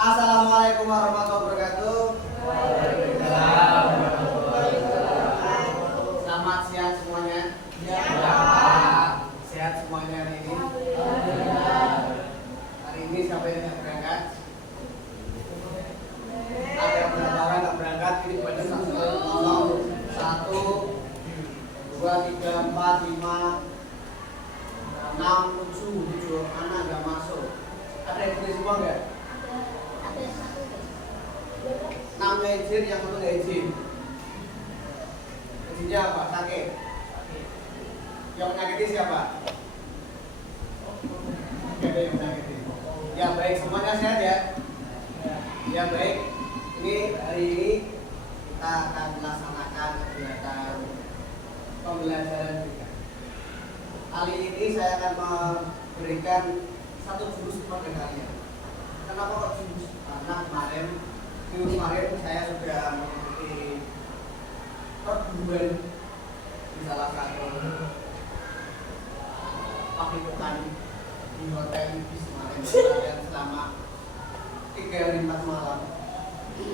Assalamualaikum warahmatullahi wabarakatuh. Waalaikumsalam. Selamat siang semuanya. Ya. Sehat semuanya hari ini. Hari ini siapa yang tidak berangkat? Ada yang berapa orang nggak berangkat? Ini pada 1, 2, 3, 4, 5, 6, 7 anak nggak masuk. Ada yang tulis semua nggak? 6 nggak izin, yang 1 nggak izin. Izinnya apa? Sakit. Yang menyakiti siapa? Tidak ada yang menyakiti. Ya baik, semuanya sehat ya. Ya baik. Ini hari ini kita akan melaksanakan kegiatan pembelajaran kita. Kali ini saya akan memberikan satu jurus kepada kalian. Kenapa kok jurus? Karena kemarin saya sudah mengikuti perguruan di salah satu padepokan di hotel Ibis kemarin selama 3 hari 4 malam.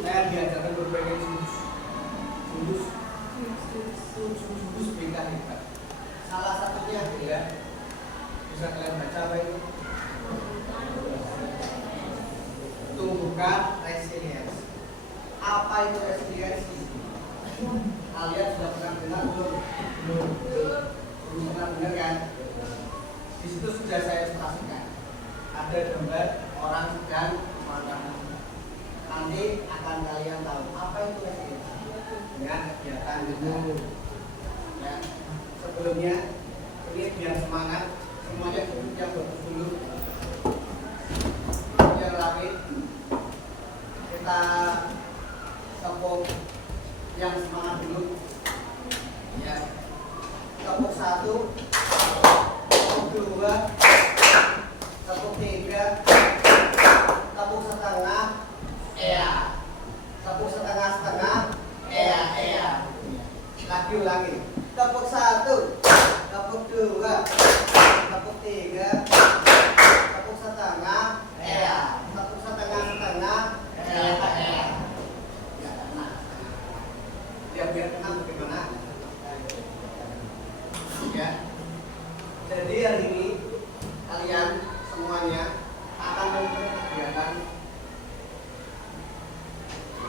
Saya diajarkan berbagai jurus bingkai hebat. Salah satunya adalah, bisa kalian baca apa itu? Tumbuhkan resilience. Apa itu resilience? Kalian sudah pernah dengar belum? Belum pernah dengar kan? Di situ sudah saya ilustrasikan. Ada gambar orang sedang memandang. Nanti akan kalian tahu apa itu resilience dengan kegiatan itu. Ya. Sebelumnya ini biar semangat, semuanya duduk yang bagus dulu, yang rapi. Kita tepuk yang semangat dulu. Ya. Tepuk 1, tepuk 2, tepuk 3, tepuk setengah, tepuk setengah, lagi ulangi. Tepuk 1, tepuk 2, tepuk 3, tepuk setengah, tepuk setengah, ya biar kenal bagaimana. Ya. Jadi hari ini kalian semuanya akan melakukan kegiatan.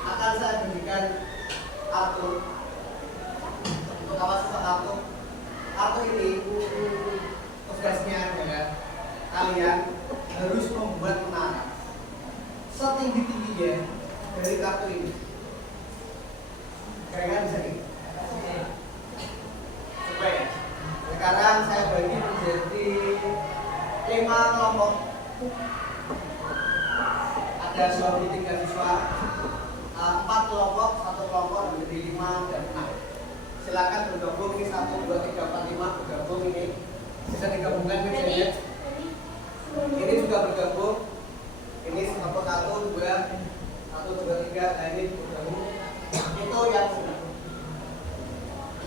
Akan saya berikan kartu. Untuk apa sih kartu? Kartu ini tugasnya adalah kalian harus membuat menara setinggi-tingginya dari kartu ini. Kira-kira bisa nih? Coba ya. Sekarang saya bagi menjadi 5 kelompok. Ada 23 siswa, 4 kelompok, 1 kelompok menjadi 5 dan 6. Silakan bergabung, ini 1, 2, 3, 4, 5 bergabung ini. Bisa digabungkan mejanya. Ini juga bergabung. Ini kelompok 1, 2, 3, nah ini bergabung. Itu yang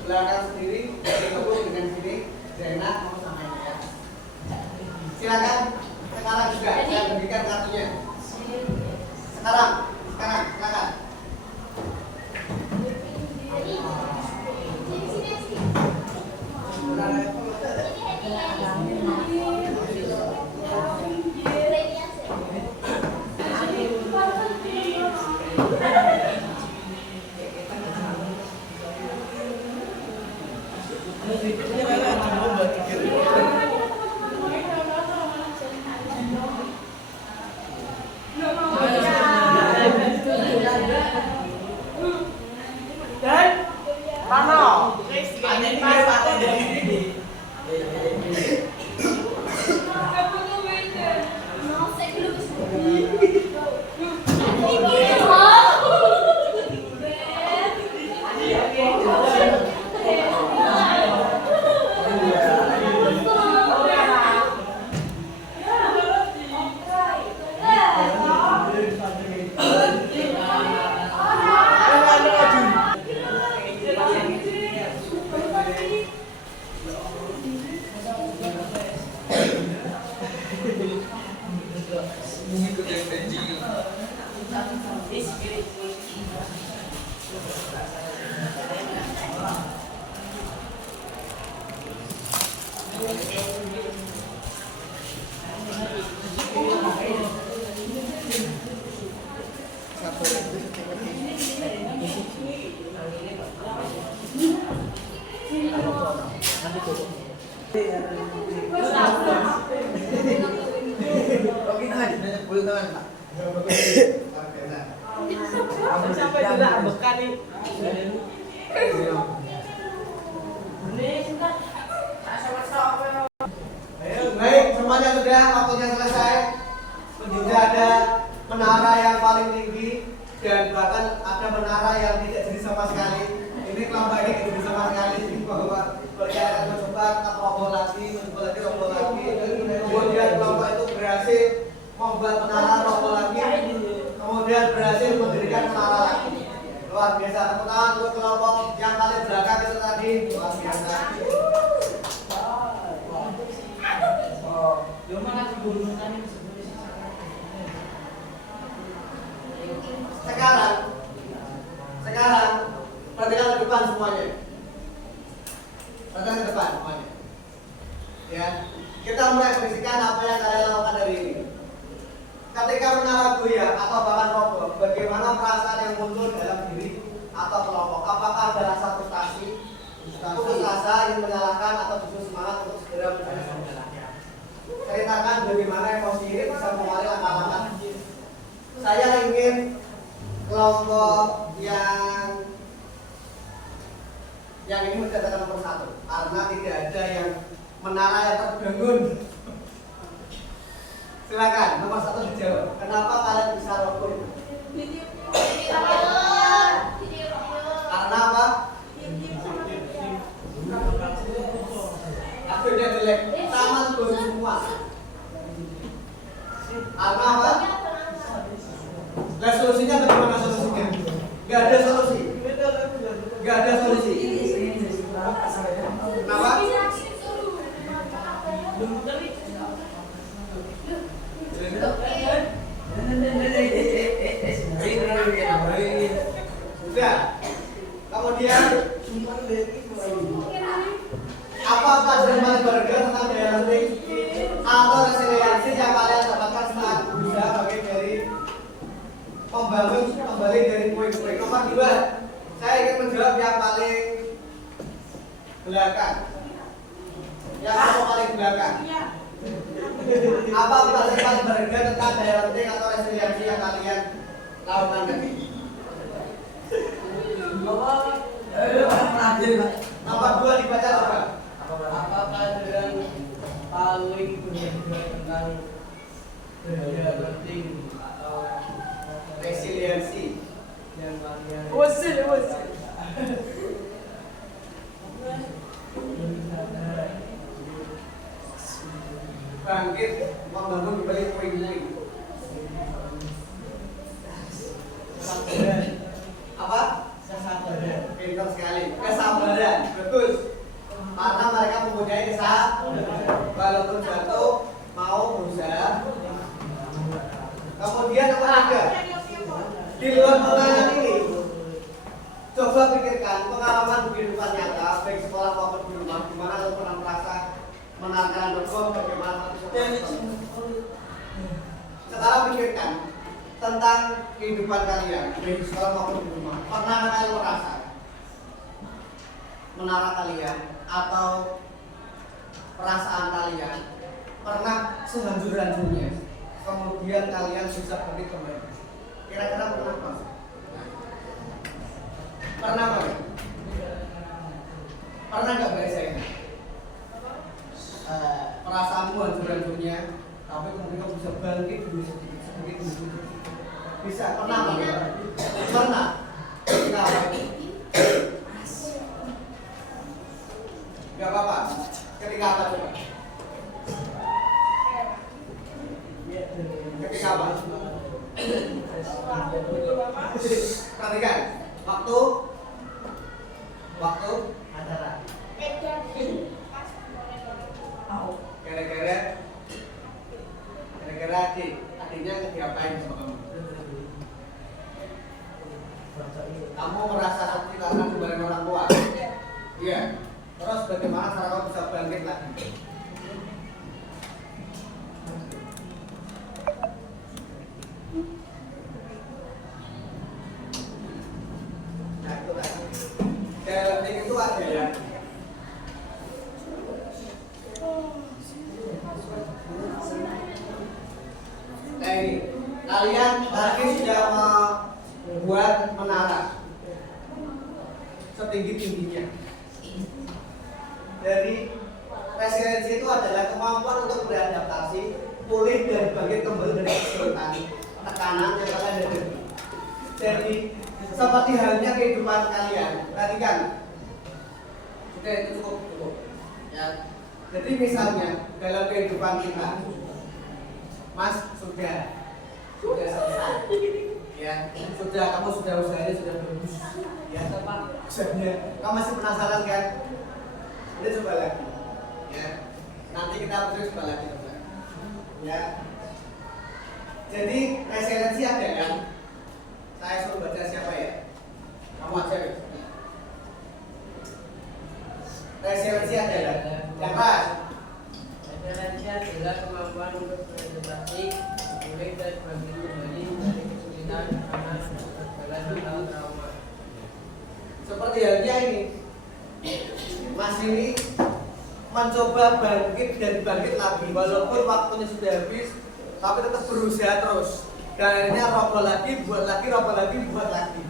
belakang sendiri bergabung dengan sini. Zaina mau sama ini ya. Silakan sekarang juga saya berikan kartunya. Sekarang silakan. Sampai tidak ambekan nih. Baik, semuanya sudah, waktunya selesai. Juga ada menara yang paling tinggi dan bahkan ada menara yang tidak jadi sama sekali. Ini kelompok ini tidak jadi sama sekali. Bahwa mereka akan mencoba roboh lagi, roboh lagi. Kemudian kelompok itu berhasil membuat menara roboh lagi. Kemudian berhasil mendirikan menara lagi. Luar biasa. Tepuk tangan untuk kelompok yang paling belakang itu tadi. Luar biasa. Sekarang perhatikan ke depan semuanya. Perhatikan ke depan semuanya. Ya, kita mulai ekspresikan apa yang kalian lakukan hari ini. Ketika menara goyah atau bahkan roboh, bagaimana perasaan yang muncul dalam diri atau kelompok? Apakah ada rasa frustasi, putus asa, ingin menyalahkan, atau justru semangat untuk segera menyelesaikan? Ceritakan bagaimana emosi ini bisa mengawali langkah-langkah. Saya ingin kelompok yang ini mencatatkan nomor 1 karena tidak ada yang menara yang terbangun. Silakan nomor 1 dijawab. Kenapa kalian bisa roboh? Karena apa? Akhirnya jelek, sama terus semua. Karena apa? Nah, solusinya bagaimana solusinya? Gak ada solusi. Gak ada solusi. Kenapa? Sudah. Kemudian apa pelajaran paling berharga tentang daya latih atau resiliensi yang kalian dapatkan saat berusaha bagian dari membangun kembali dari puing-puing? Nomor 2, saya ingin menjawab yang paling belakang. Yang paling belakang. Apa pelajaran paling berharga tentang daya latih atau resiliensi yang kalian lakukan tadi? Nomor 2 dibaca coba. Apa pelajaran paling berharga tentang daya penting atau Resiliensi yang kalian bangkit membangun kembali puing-puing. Apa? kesabaran. Pintar sekali. Kesabaran, bagus. Karena mereka mempunyai kesabaran. Walaupun jatuh, mau berusaha. Kemudian nomor 3, di luar pengalaman ini, coba pikirkan pengalaman kehidupan nyata, baik sekolah maupun di rumah, di mana lo pernah merasa menarikkan doa, bagaimana. Sekarang pikirkan tentang kehidupan kalian, baik di sekolah maupun di rumah. Pernah kalian merasa menara kalian atau perasaan kalian pernah sehancur-hancurnya, kemudian kalian bisa bangkit kembali? Kira-kira pernah Mas? Pernah Mas? Pernah nggak Mbak saya? Perasaanmu hancur-hancurnya, tapi kemudian kamu bisa bangkit demi sedikit. Bisa? Pernah Mbak? Pernah? Kenapa? Gak apa-apa. Ketika apa coba? Ketika apa? Perhatikan. Waktu acara. Gara-gara adiknya diapain sama kamu? Kamu merasa sakit karena dimarahin orang tua? Iya. Terus bagaimana cara kamu bisa bangkit lagi? Nah itu tadi. Daya latih itu ada ya. Nah ini, kalian kalian tadi sudah membuat menara setinggi-tingginya. Dari resiliensi itu adalah kemampuan untuk beradaptasi, pulih dan bangkit kembali dari kesulitan, tekanan yang kalian hadapi. Jadi seperti halnya kehidupan kalian, perhatikan. Oke, itu cukup. Ya. Jadi misalnya dalam kehidupan kita, Mas sudah selesai, ya kamu sudah usahanya sudah bagus, ya usahanya. Kamu masih penasaran kan? Udah coba lagi, ya. Nanti kita terus coba lagi, ya. Jadi resiliensi ada kan? Saya suruh baca siapa ya? Kamu aja. Resiliensi ada ya? Siapa? Resiliensi adalah kemampuan untuk beradaptasi, pulih dan bangkit kembali dari kesulitan, tekanan, kegagalan atau trauma. Seperti halnya ini, Mas ini mencoba bangkit dan bangkit lagi, walaupun waktunya sudah habis, tapi tetap berusaha terus. Dan akhirnya roboh lagi, buat lagi, roboh lagi, buat lagi.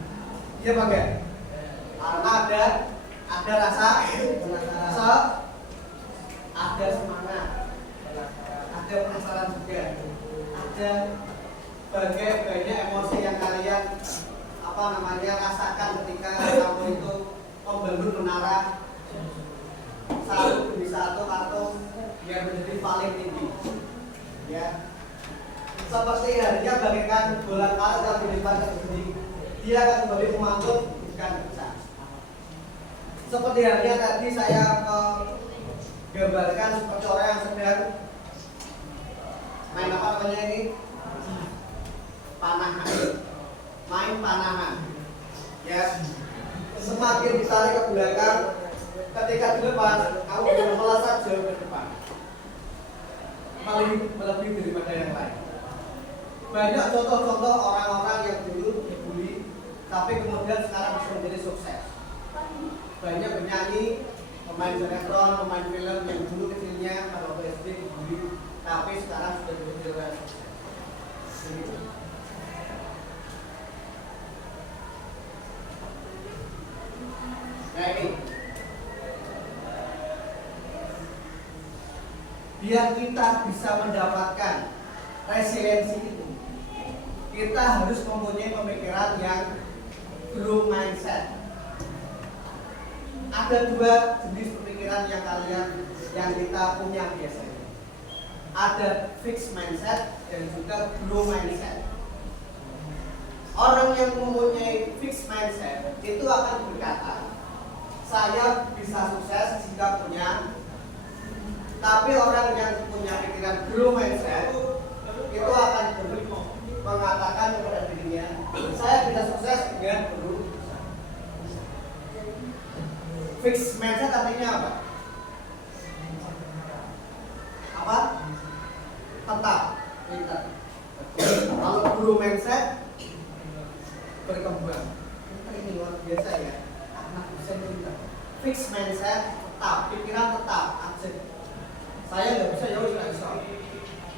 Iya Pak ya? Karena ada rasa, ada semangat, ada penasaran juga, ada banyak emosi yang kalian rasakan ketika kamu itu membangun menara satu demi satu atau yang menjadi paling tinggi, ya. Seperti harinya bagaikan bola karet yang dilempar ke bumi, dia akan kembali memantul bukan pecah. Seperti halnya tadi saya gambarkan seperti orang yang sedang main apa namanya ini, main panahan, ya. Semakin ditarik ke belakang, ketika dilepas kamu bisa melesat jauh ke depan, melebihi daripada yang lain. Banyak contoh-contoh orang-orang yang dulu dibully tapi kemudian sekarang bisa menjadi sukses. Banyak penyanyi, pemain sinetron, pemain film yang dulu kecilnya pada SD dibully tapi sekarang sudah menjadi orang sukses. Nah ini, biar kita bisa mendapatkan resiliensi itu, kita harus mempunyai pemikiran yang growth mindset. Ada dua jenis pemikiran yang kita punya biasanya. Ada fixed mindset dan juga growth mindset. Orang yang mempunyai fixed mindset itu akan berkata, saya bisa sukses jika punya. Tapi orang yang punya pikiran growth mindset itu akan mengatakan kepada dirinya, saya bisa sukses dengan berusaha. Fixed mindset artinya apa? Tetap. Kalau growth mindset berkembang. Ini luar biasa ya. Anak bisa berubah. Fixed mindset tetap, pikiran tetap. Saya nggak bisa, ya udah nggak bisa.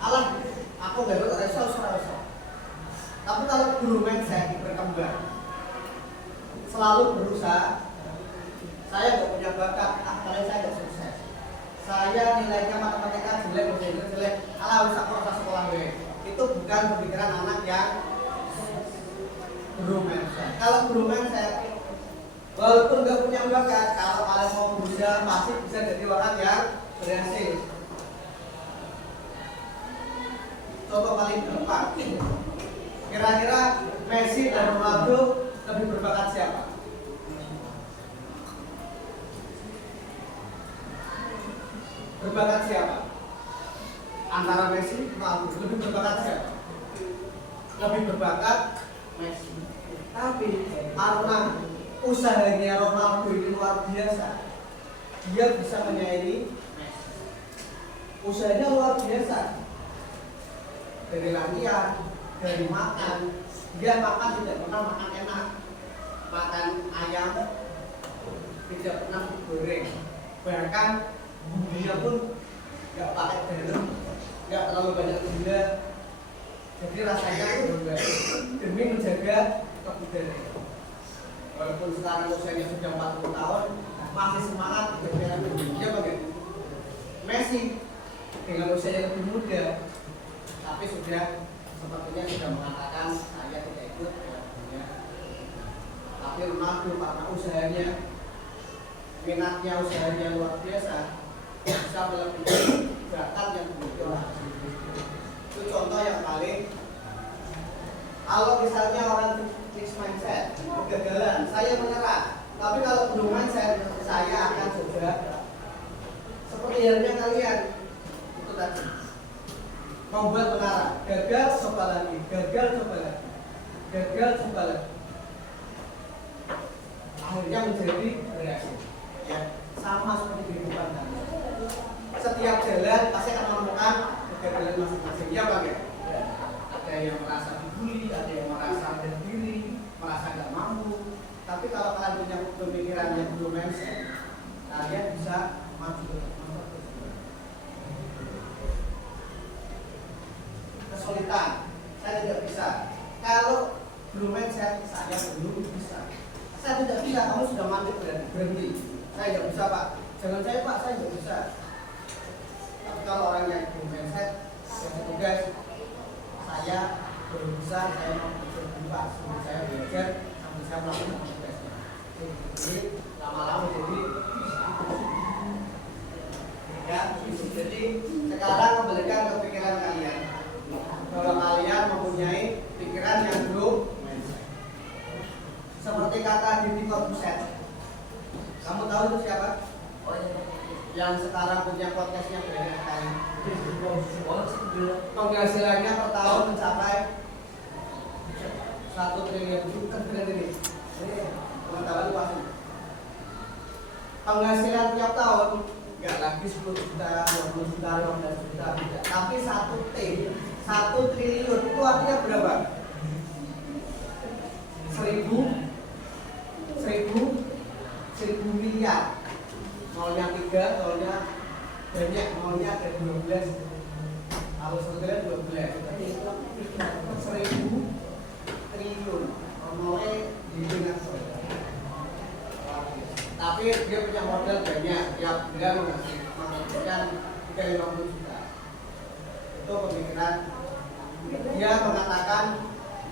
Alah, aku nggak bisa. Tapi kalau growth mindset berkembang, selalu berusaha. Saya nggak punya bakat, karena saya nggak sukses. Saya nilainya matematika jelek, bahasa Inggris jelek. Alah, harus aku rasa sekolah gue. Itu bukan pemikiran anak yang growth mindset. Kalau growth mindset, walaupun nggak punya bakat, kalau kalian mau berusaha pasti bisa jadi orang yang berhasil. Contoh paling gampang, kira-kira Messi dan Ronaldo lebih berbakat siapa? Berbakat siapa? Antara Messi dan Ronaldo, lebih berbakat siapa? Lebih berbakat Messi. Tapi karena usahanya Ronaldo ini luar biasa, dia bisa menyaingi Messi. Usahanya luar biasa. Dari latihan, dari makan, dia makan tidak pernah makan enak, makan ayam tidak pernah digoreng, bahkan bumbunya pun nggak pakai garam, nggak terlalu banyak gula. Jadi rasanya juga demi menjaga kebudayaan. Walaupun sekarang usianya sudah 40 tahun, masih semangat berbela dunia bagaimana? Messi dengan usia yang lebih muda, tapi sudah sepertinya sudah mengatakan saya tidak ikut Piala Dunia. Tapi Ronaldo karena usahanya, minatnya, usahanya luar biasa, bisa melebihi bakat yang dimiliki orang. Itu contoh yang paling. Kalau misalnya orang fixed mindset, kegagalan, saya menyerah. Tapi kalau belum mindset, saya akan coba. Seperti halnya kalian, itu tadi. Membuat menara, gagal coba lagi, gagal coba lagi, gagal coba lagi. Akhirnya menjadi berhasil. Ya, sama seperti kehidupan kami. Setiap jalan pasti akan menemukan kegagalan masing-masing. Ya Bang ya? Ada yang merasa dibully, ada yang merasa berdiri, merasa nggak mampu. Tapi kalau kalian punya pemikiran yang belum mindset, kalian bisa maju ke depan. Kesulitan, saya tidak bisa. Kalau belum mindset, saya belum bisa. Saya tidak bisa, kamu sudah mati berhenti. Saya tidak bisa Pak. Jangan saya Pak, saya tidak bisa. Tapi kalau orang yang belum mindset, yang tugas saya belum bisa, saya mau belajar dulu Pak. Sebelum saya belajar, sampai saya melakukan tugasnya. Jadi lama-lama jadi ya, jadi sekarang kembalikan ke pikiran kalian bahwa kalian mempunyai pikiran yang belum mindset. Seperti kata Didi Corbuzier. Kamu tahu itu siapa? Yang sekarang punya podcastnya banyak sekali. Penghasilannya per tahun mencapai 1 triliun. Bukan ini. Teman-teman luas. Penghasilan tiap tahun nggak lagi 10 juta, 20 juta, 15 juta, tidak. Tapi 1 triliun itu artinya berapa? 1000 miliar. Nolnya 3, nolnya banyak, nolnya ada 12. Kalau sebetulnya 12, jadi itu 1000 triliun. Nolnya dihitung saja. Tapi dia punya modal banyak, tiap bulan menghasilkan 350 juta. Itu pemikiran. Dia mengatakan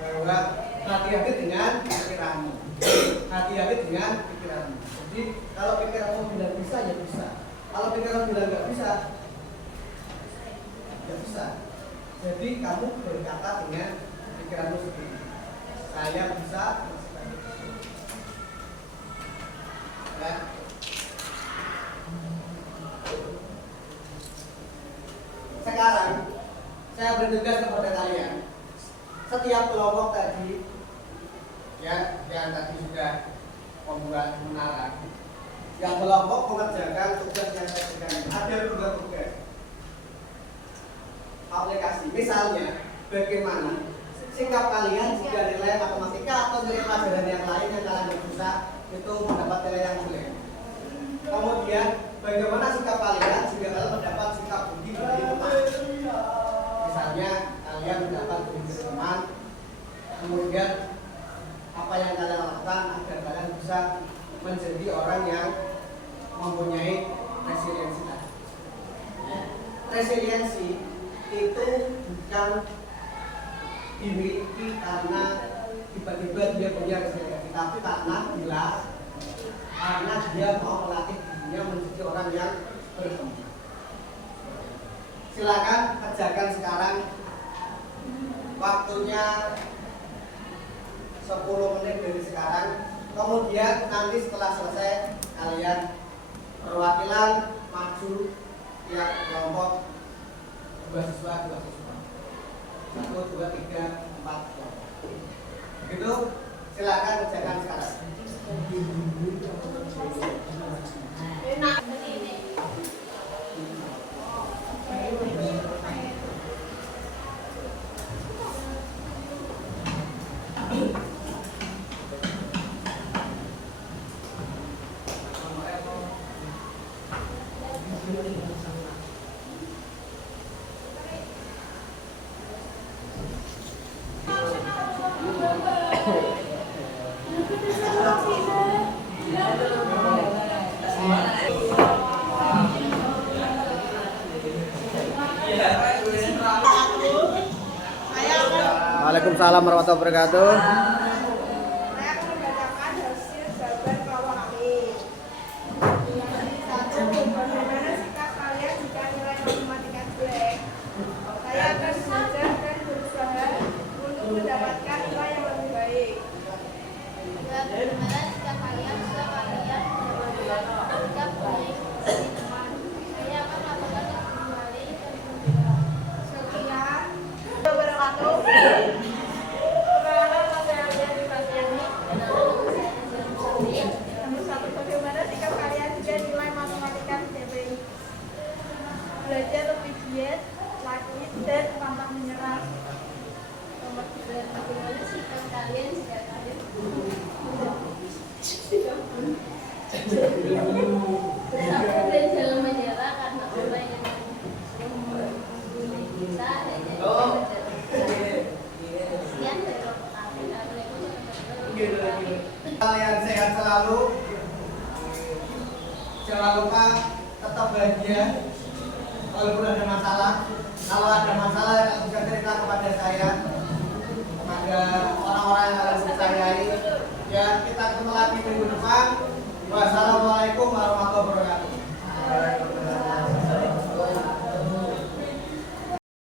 bahwa hati-hati dengan pikiranmu. Hati-hati dengan pikiranmu. Jadi kalau pikiranmu bilang bisa, ya bisa. Kalau pikiranmu bilang nggak bisa, ya bisa. Jadi kamu berkata dengan pikiranmu sendiri. Saya bisa. Ya. Sekarang saya bertugas kepada kalian. Setiap kelompok tadi, ya, yang tadi sudah membuat menara. Yang kelompok mengerjakan tugas yang saya berikan. Ada 2 tugas. Aplikasi. Misalnya, bagaimana sikap kalian jika nilai matematika atau nilai pelajaran yang lain yang kalian bisa itu mendapat nilai yang jelek. Kemudian bagaimana sikap kalian jika kalian mendapat sikap budi dari teman. Misalnya kalian mendapat budi dari teman, kemudian apa yang kalian lakukan agar kalian bisa menjadi orang yang mempunyai resiliensi. Resiliensi itu bukan dimiliki karena tiba-tiba dia punya resiliensi, tapi karena dia mau melatih dirinya menjadi orang yang berkembang. Silakan kerjakan sekarang. Waktunya 10 menit dari sekarang. Kemudian nanti setelah selesai kalian perwakilan maju tiap kelompok 2 siswa 2 siswa 1, 2, 3, 4 kelompok. Begitu, silakan kerjakan sekarang. Enak. Waalaikumsalam warahmatullahi wabarakatuh. Saya akan membacakan hasil jawaban kelompok kami. Satu, bagaimana sikap kalian jika nilai matematika jelek? Saya akan belajar dan berusaha untuk mendapatkan nilai yang lebih baik. Bagaimana sikap kalian jika kalian mendapatkan sikap baik dari teman? Saya akan melakukan kembali dan Sekian. Wabarakatuh. Perkenalkan, saya Ardian Prasyani. Nomor satu, bagaimana sikap kalian jika nilai matematika jelek? Belajar lebih giat, lagi dan pantang menyerah. nomor 2, bagaimana sikap kalian jika kalian bersabar dan jangan menyerah karena orang yang membunuh kita hanya sekian dari kelompok kami. Kalian sehat selalu. Jangan lupa tetap bahagia. Walaupun ada masalah, kalau ada masalah bisa cerita kepada saya, kepada orang-orang yang kalian percayai. Ya, kita ketemu lagi minggu depan. Wassalamualaikum.